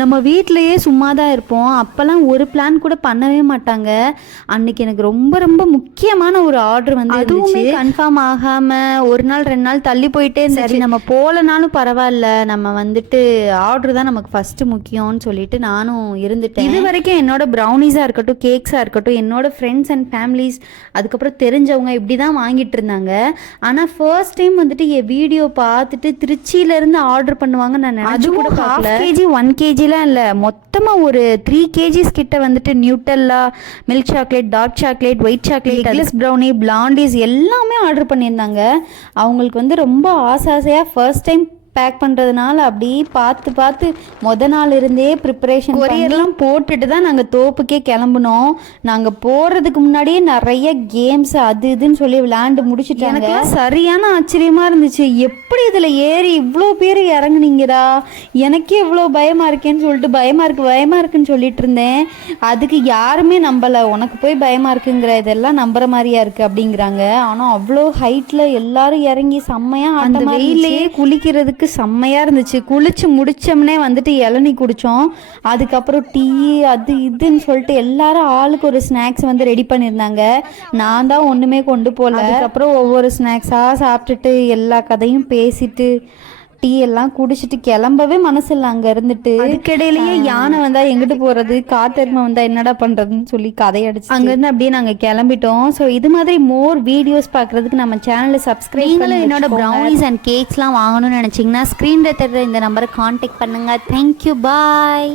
நம்ம வீட்டிலையே சும்மா தான் இருப்போம். அப்போல்லாம் ஒரு பிளான் கூட பண்ணவே மாட்டாங்க. அன்னைக்கு எனக்கு ரொம்ப ரொம்ப முக்கியமான ஒரு ஆர்டர் வந்து அதுவுமே கன்ஃபார்ம் ஆகாமல் ஒரு நாள் 2 நாள் தள்ளி போயிட்டே இருந்துச்சு. சரி நம்ம போகலனாலும் பரவாயில்ல, நம்ம வந்துட்டு ஆர்டர் தான் நமக்கு ஃபஸ்ட்டு முக்கியம்னு சொல்லிட்டு நானும் இருந்துட்டேன். இது வரைக்கும் என்னோட ப்ரௌனிஸாக இருக்கட்டும், கேக்ஸாக இருக்கட்டும், என்னோட ஃப்ரெண்ட்ஸ் அண்ட் ஃபேமிலிஸ், அதுக்கப்புறம் தெரிஞ்சவங்க இப்படி தான் வாங்கிட்டு இருந்தாங்க. ஆனால் ஃபர்ஸ்ட் டைம் வந்துட்டு என் வீடியோ பார்த்துட்டு திருச்சியிலேருந்து ஆர்டர் பண்ணுவாங்க நான் நினச்சி கூட பார்க்கல. 1 kg 1 kg இல்லை, மொத்தமாக ஒரு 3 kgs கிட்ட வந்துட்டு Nutella, milk chocolate, dark chocolate, white chocolate, eggless brownie, blondies எல்லாமே ஆர்டர் பண்ணியிருந்தாங்க. அவங்களுக்கு வந்து ரொம்ப ஆசையாக ஃபர்ஸ்ட் டைம் பேக் பண்ணுறதுனால அப்படி பார்த்து பார்த்து நாள் இருந்தே ப்ரிப்பரேஷன் கொரியர்லாம் போட்டுட்டு தான் நாங்கள் தோப்புக்கே கிளம்புனோம். நாங்கள் போகிறதுக்கு முன்னாடியே நிறைய கேம்ஸ் அது இதுன்னு சொல்லி விளையாண்டு முடிச்சுட்டு எனக்கு சரியான ஆச்சரியமாக இருந்துச்சு. எப்படி இதில் ஏறி இவ்வளோ பேர் இறங்குனீங்கடா, எனக்கே இவ்வளோ பயமாக இருக்கேன்னு சொல்லிட்டு பயமாக இருக்குன்னு சொல்லிட்டு இருந்தேன். அதுக்கு யாருமே நம்பலை. உனக்கு போய் பயமாக இருக்குங்கிற இதெல்லாம் நம்புற மாதிரியா இருக்குது அப்படிங்கிறாங்க. ஆனால் அவ்வளோ ஹைட்டில் எல்லாரும் இறங்கி செம்மையாக அந்த வெயிலே குளிக்கிறதுக்கு செம்மையாக இருந்துச்சு. குளிச்சு முடிச்சோம்னே வந்துட்டு இளநீ குடித்தோம். அதுக்கப்புறம் டீ அது இதுன்னு சொல்லிட்டு எல்லாரும் ஆளுக்கு ஒரு ஸ்நாக்ஸ் வந்து ரெடி பண்ணியிருந்தாங்க. நான் தான் ஒன்றுமே கொண்டு போகல. அதுக்கப்புறம் ஒவ்வொரு ஸ்நாக்ஸாக சாப்பிட்டுட்டு எல்லா கதையும் பேசிட்டு டீ எல்லாம் குடிச்சிட்டு கிளம்பவே மனசு இல்லை அங்கே இருந்துட்டு. அதுக்கிடையிலேயே யானை வந்தால் எங்கிட்டு போகிறது, காட்டெருமை வந்தால் என்னடா பண்ணுறதுன்னு சொல்லி கதையடிச்சு அங்கேருந்து அப்படியே நாங்கள் கிளம்பிட்டோம். ஸோ இது மாதிரி மோர் வீடியோஸ் பார்க்குறதுக்கு நம்ம சேனலில் சப்ஸ்கிரைப் பண்ணி என்னோட ப்ரௌனிஸ் அண்ட் கேக்ஸ்லாம் வாங்கணும்னு நினச்சிங்கன்னா ஸ்க்ரீனில் தெரிகிற இந்த நம்பரை கான்டாக்ட் பண்ணுங்கள். தேங்க்யூ, பாய்.